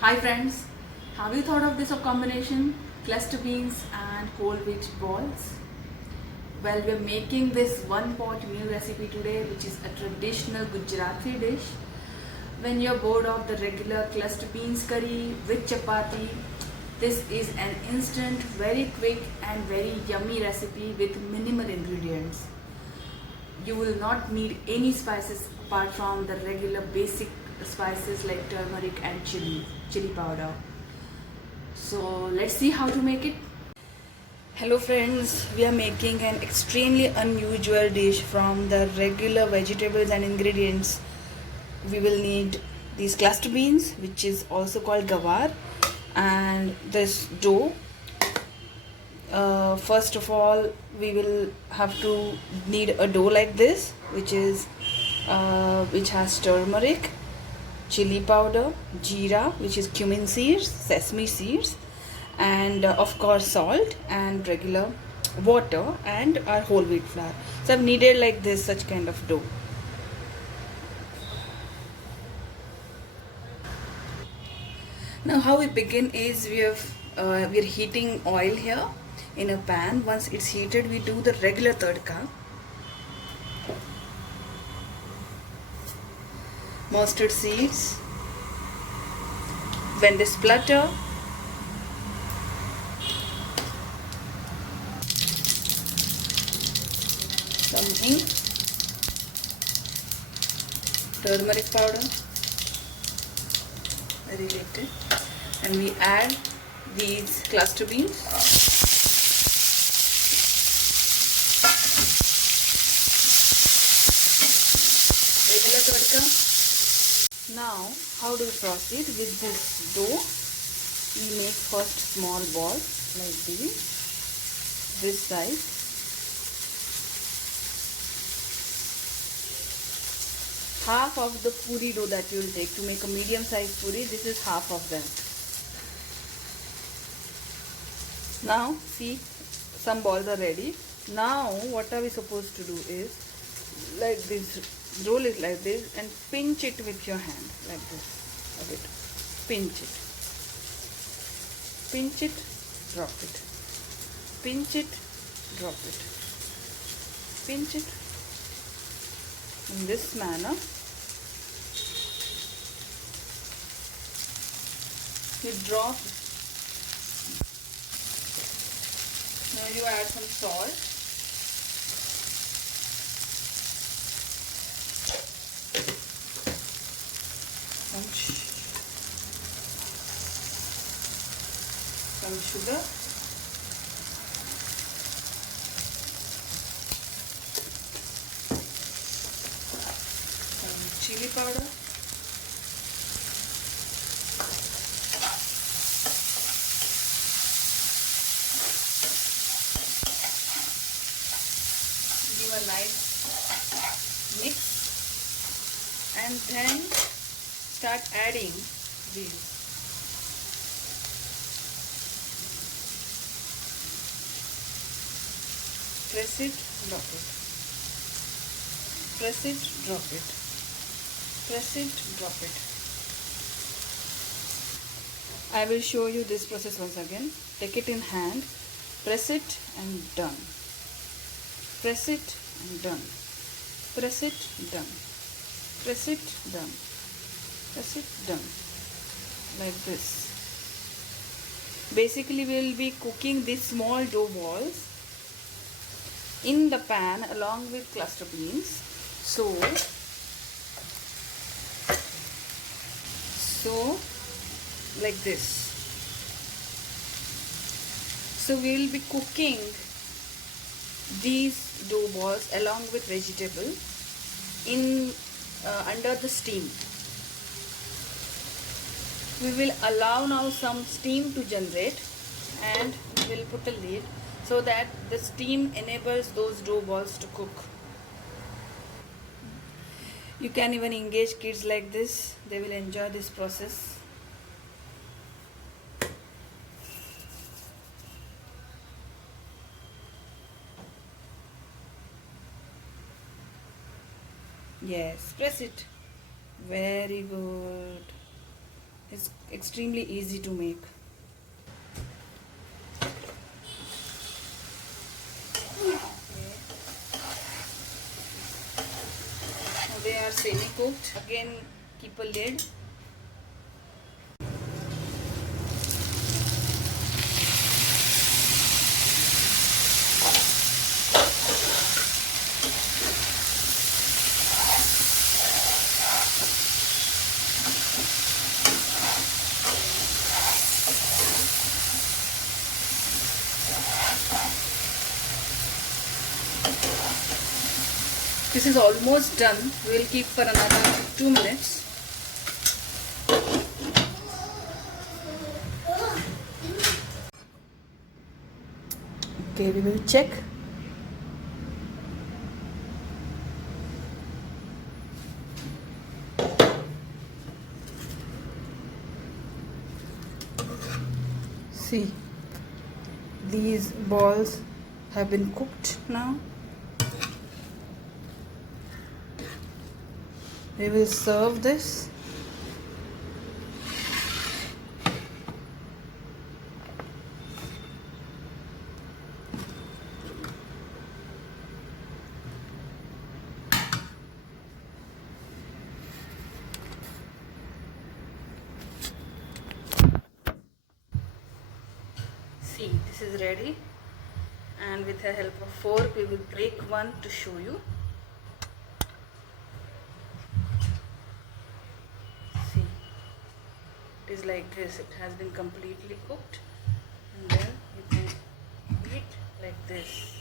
Hi friends, have you thought of this combination cluster beans and whole wheat balls? Well, we're making this one pot meal recipe today, which is a traditional Gujarati dish. When you're bored of the regular cluster beans curry with chapati, this is an instant, very quick and very yummy recipe with minimal ingredients. You will not need any spices apart from the regular basic spices like turmeric and chili powder. So let's see how to make it. Hello friends, we are making an extremely unusual dish from the regular vegetables and ingredients. We will need these cluster beans, which is also called gawar, and this dough. First of all, we will have to need a dough like this, which has turmeric, chili powder, jeera, which is cumin seeds, sesame seeds, and of course salt and regular water and our whole wheat flour. So I've needed like this such kind of dough. Now how we begin is we're heating oil here in a pan. Once it's heated, we do the regular tadka. Mustard seeds. When they splutter, some hing, turmeric powder, very little, and we add these cluster beans. Regular tadka. Now, how do we proceed with this dough? We make first small balls like this size. Half of the puri dough that you will take to make a medium size puri, this is half of that. Now, see, some balls are ready. Now, what are we supposed to do is, like this, roll it like this and pinch it with your hand like this a bit. Pinch it, pinch it, drop it, pinch it, drop it, pinch it. In this manner, you drop. Now you add some salt. Some sugar, some chili powder, give a nice mix, and then start adding these. Press it, drop it. Press it, drop it. Press it, drop it. I will show you this process once again. Take it in hand, press it and done. Press it and done. Press it, done. Press it, done. Press it, done. Like this. Basically, we will be cooking these small dough balls in the pan along with cluster beans. So like this. So we will be cooking these dough balls along with vegetable in under the steam. We will allow now some steam to generate, and we will put a lid so that the steam enables those dough balls to cook. You can even engage kids like this, they will enjoy this process. Yes, press it. Very good. It's extremely easy to make. Now they are semi-cooked. Again, keep a lid. This is almost done. We will keep for another 2 minutes. Okay, we will check. See, these balls have been cooked now. We will serve this. See, this is ready, and with the help of fork we will break one to show you. See, it is like this. It has been completely cooked, and then you can eat like this.